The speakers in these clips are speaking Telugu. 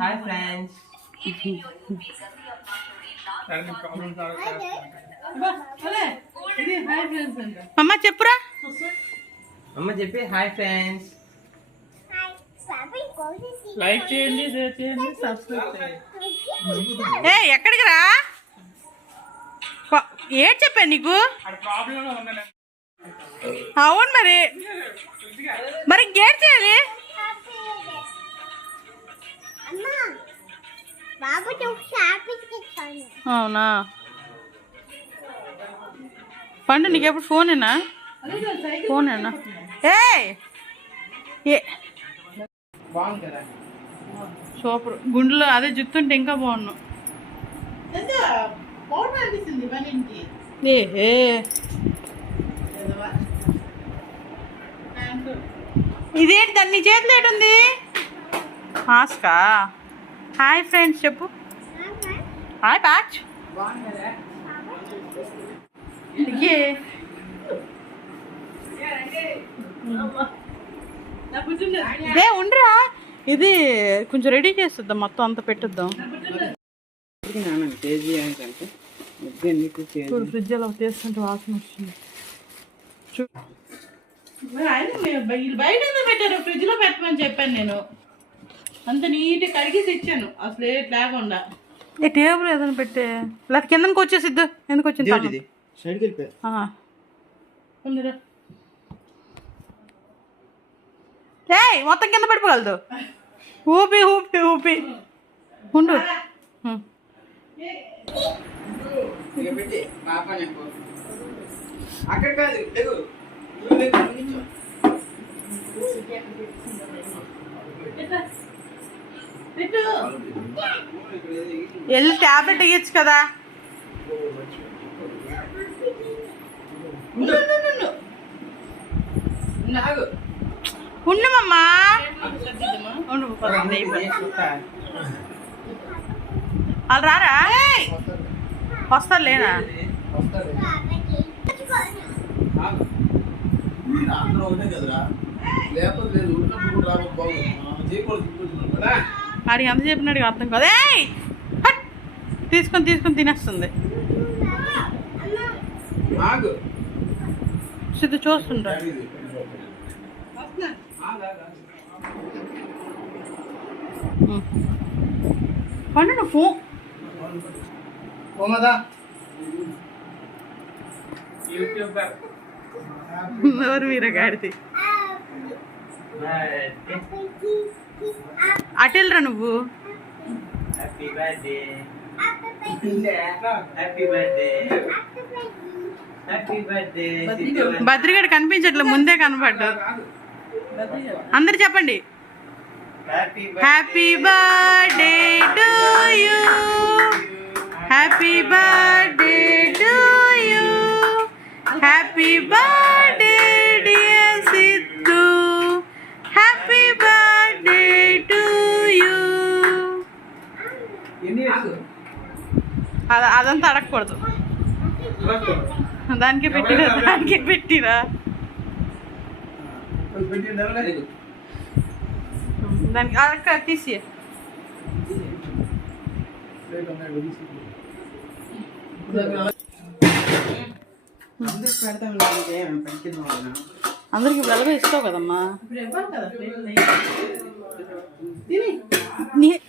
హాయ్ ఫ్రెండ్స్ అమ్మ చెప్పురా. అమ్మ చెప్పి. హాయ్ ఫ్రెండ్స్ లైక్ చేయండి షేర్ చేయండి సబ్స్క్రైబ్ చేయండి. ఏ ఎక్కడికి రా? ఏడ్ చెప్పాను నీకు? అవును మరి. మరి ఇంకేం చేయాలి? అవునా? పండు నీకు ఎప్పుడు ఫోనేనా? ఫోనేనా? ఏ ఏ! బాగుంది కదా సూపర్. గుండెలో అదే జుత్తుంటే ఇంకా బాగున్నావు ఏ! ఇదేంటి దాన్ని చేతిలో ఏటుంది మాస్కా? హాయ్ ఫ్రెండ్స్ చెప్పు. హాయ్ ప్యాచ్ ఇదే ఉండరా. ఇది కొంచెం రెడీ చేస్తుందాం మొత్తం అంతా పెట్టిద్దాం. ఫ్రిడ్జ్ అలా తీస్తుంటే వాసన వస్తుంది చూ మరి ఆయన మీరు బయ- బయట పెట్టారు ఫ్రిడ్జ్లో పెట్టమని చెప్పాను నేను అంత నీట్ కడిగి తెచ్చాను అసలు ఏ లేకుండా ఏ టేబుల్ ఏదైనా పెట్టే లేకపోతే కిందకి వచ్చేసిద్దు ఎందుకు వచ్చింది సైడ్కి వెళ్ళిపోయా ఆ. ఉందిరా. ఏయ్ మొత్తం కింద పడిపోగలదు ఊపి ఊపి ఊపి ఉండు అక్కడ కాదు వెళ్ళి టాబ్లెట్ ఇయ్యచ్చు కదా. ఉండమమ్మా. వాళ్ళు రారా? వస్తారు లేనా ఆగు. అందరూ ఒకటే కదరా. లేకపోతే లేదు ఉన్నప్పుడు కూడా చేయకూడదు. ఆడికి ఎంత చెప్పినాడు అర్థం కాదు! తీసుకొని తీసుకొని తినేస్తుంది. ఆగు. సిద్ధు చూస్తుంటా. పండు ఫోన్ పోమదా. యూట్యూబర్ ఎవరు మీరే గాడిది అటు వెళ్ళరా నువ్వు బద్రిగాడు కనిపించట్లే ముందే కనపడ్డు. అందరు చెప్పండి. Happy happy birthday to you happy birthday దానికే పెట్టిరా దానికే పెట్టిరా. దానికి అక్క తీసి అందరికి వెలగా ఇస్తావు కదమ్మా. నీ-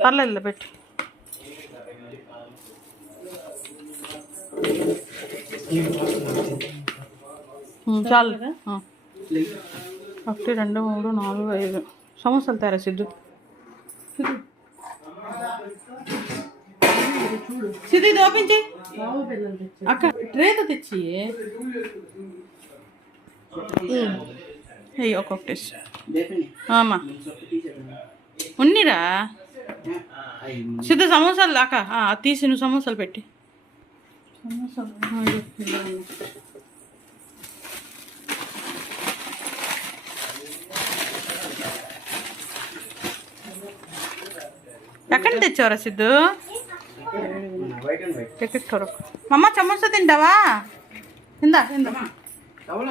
పర్లేదు పెట్టు. చాలు. ఒకటి రెండు మూడు నాలుగు ఐదు. సమోసాలు తయారు సిద్ధు? సిద్ధు. ఇది ఓపెన్ చేయి. అక్క ట్రేతో తెచ్చి అయ్యి ఒక్కొక్కటి అమ్మా ఉన్నిరా? సిద్ధు సమోసాలు దాక తీసి నువ్వు సమోసాలు పెట్టి సమోసాలు ఆ, ఇదిగో, ఇదిగో ఉన్నాయి. ఎక్కడి తెచ్చావరా Siddhu? White and white ticket కొరకు మమ్మ సమోసా తింటావా ఇందా ఇందా తవల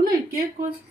టికెట్ కొరికి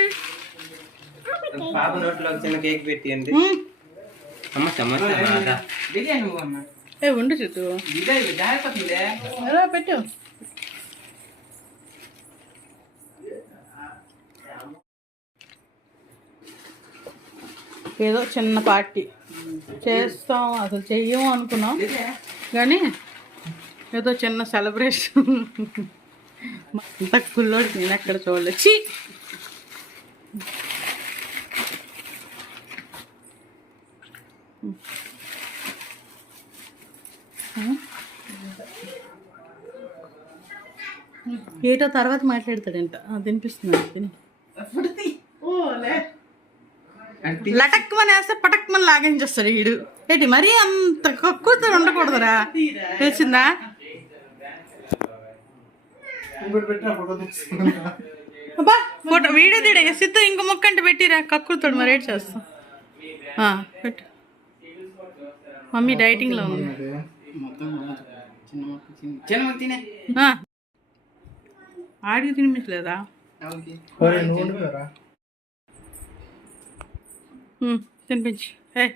పాప నోట్లో చిన్న కేక్ పెట్టియండి. అమ్మ ఏ ఉండు జారిపోతుందే. ఎలా పెట్టు? ఏదో చిన్న పార్టీ. చేస్తాం అసలు చెయ్యం అనుకున్నాం. కానీ ఏదో చిన్న సెలబ్రేషన్. అంత కుల్లోడి నేను ఎక్కడ చూడలేదు. ఏటో తర్వాత మాట్లాడతాడంట. తినిపిస్తున్నాడు తిని లటక్మని వేస్తే పటక్మని లాగించేస్తాడు వీడు. ఏంటి మరీ అంత కక్కుతో ఉండకూడదురా? తెలిసిందా అబ్బా ఫోటో వీడియో తీడే. సిద్ధు ఇంకో మొక్క అంటే పెట్టిరా. కక్కుతాడు మరి ఏడు చేస్తాం ఆ, పెట్టు. మమ్మీ డైటింగ్లో ఉంది. ఆ. ఆడికి తినిపించలేదా? తినిపించు. ఏ.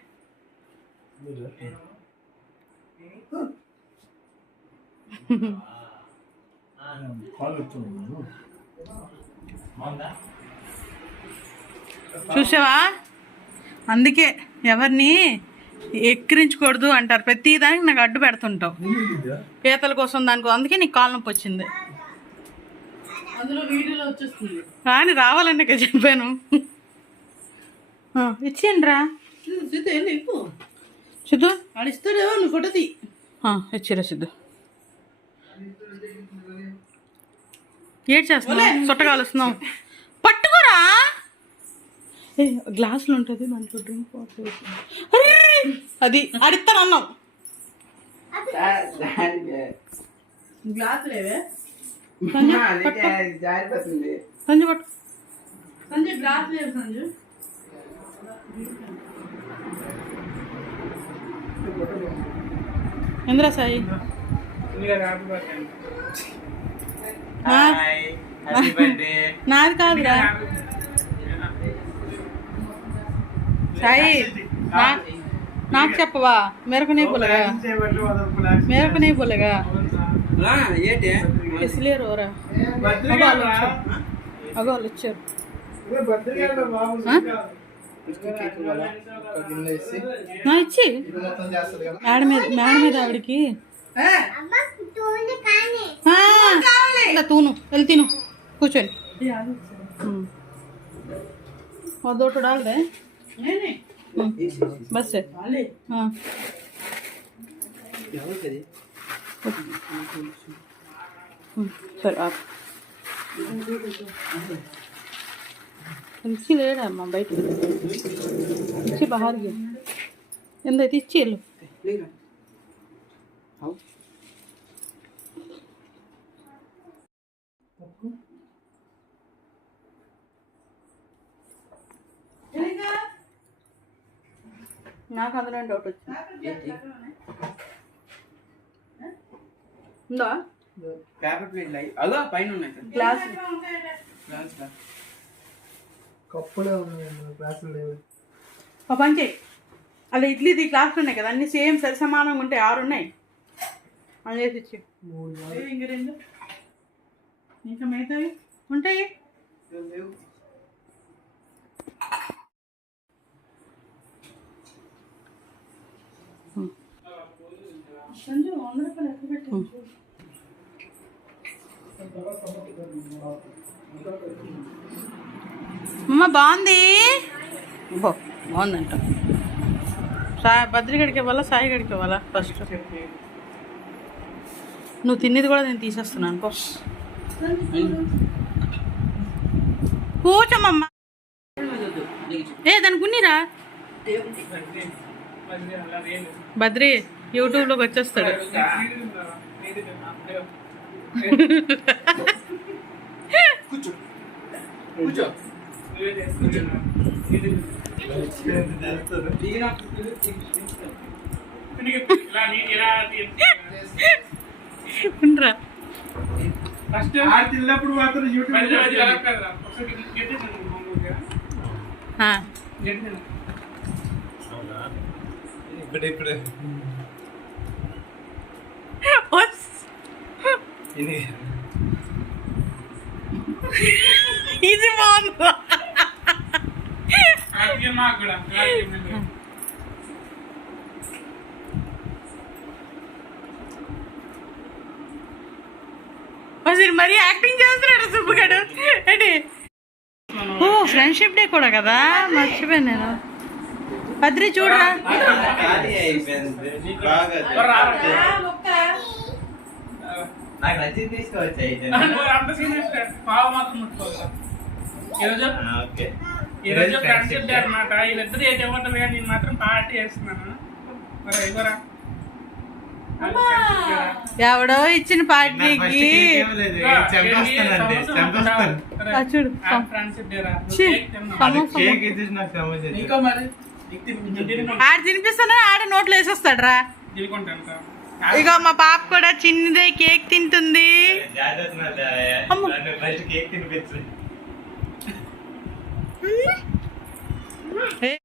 చూసావా? అందుకే ఎవరిని ఎక్కిరించకూడదు అంటారు. ప్రతి దానికి నాకు అడ్డు పెడుతుంటావు. పీతల కోసం దానికి అందుకే నీకు కాలు నొప్పి వచ్చింది. అందులో వీడియోలో వచ్చేస్తుంది. కానీ రావాలని చెప్పాను. ఇచ్చేయండి రా. సిద్ధు ఆడిస్తాడేవో నువ్వు ఫోటో తీ. ఇచ్చిరా సిద్ధు. ఏడ్ చేస్తున్నావు చుట్టగాలుస్తున్నావు పట్టుకోరా. ఏ గ్లాసులు ఉంటుంది దాంట్లో డ్రింక్ వాటర్ అది అడిస్తాను అన్నాం గ్లాసులు ఏవే? జారిపోతుంది. సంజు పట్టు. సంజు గ్లాస్ లేవు సంజు? ఇంద్రా సాయి. నాది కాదురా. సాయి నా- నాకు చెప్పవా? మెరకు నీ పులగా మెరకు నీ పులగా ఇసులేరు ఓరా అగోళ్ళు వచ్చారు ఇచ్చి. మేడ మీద మేడ మీద ఆవిడకి. తూను వెళ్ళి తిను. కూర్చొని అదొకటి ఆల్దే బస్ ఎవరికది సరే ఆపు. ఇచ్చి లేడమ్మా బయట ఇచ్చి బహార్కి ఎందైతే ఇచ్చి వెళ్ళు లేరా అవు నాకు అందులో డౌట్ వచ్చింది? పేపర్ ప్లేట్లు అయ్యి అదో పైన ఉన్నాయి కదా గ్లాస్ గ్లాస్. కప్పులే ఉన్నాయి గ్లాసులు లేవు. ఒక పని చేయి అలా ఇడ్లీది గ్లాసులు ఉన్నాయి కదా అన్ని సేమ్ సరి సమానంగా ఉంటాయి ఆరు ఉన్నాయి. అది చేసి ఇచ్చి. మూడు ఇంక రెండు. ఇంకా మిగతావి? ఉంటాయి లేవు. సంజు వంద రూపాయలు ఎక్కడ పెట్టావు అమ్మ బాగుంది? బో బాగుందంట. సాయి భద్రిగడికి ఇవ్వాలా సాయి గడికి ఇవ్వాలా ఫస్ట్ నువ్వు తినేది కూడా నేను తీసేస్తున్నాను పో. కూర్చోమమ్మ ఏ దాని గున్నీరా? బద్రి యూట్యూబ్లోకి వచ్చేస్తాడు. ఉండరా. ఫస్ట్ తిన్నప్పుడు మాత్రం ఆ. ఇప్పుడు ఇప్పుడు. ఇది. బాగుంది అసలు మరీ యాక్టింగ్ చేస్తున్నాడు సుబ్బుగాడు ఏంటి? ఓ ఫ్రెండ్షిప్ డే కూడా కదా? మర్చిపోయాను నేను. పద్రి చూడరా. నాకు నచ్చింది ఈరోజు ఫ్రెండ్షిప్ డే అనమాట వీళ్ళిద్దరు ఏది ఇవ్వటం కానీ నేను మాత్రం పార్టీ చేస్తున్నాను. మరి ఇవ్వరా ఎవడో ఇచ్చిన పార్టీకి చూడు ఫ్రెండ్షిప్ డే రా. ఆడ తినిపిస్తాను ఆడ నోట్లో వేసేస్తాడు రా. ఇగో మా పాప కూడా చిన్నదే కేక్ తింటుంది. కేక్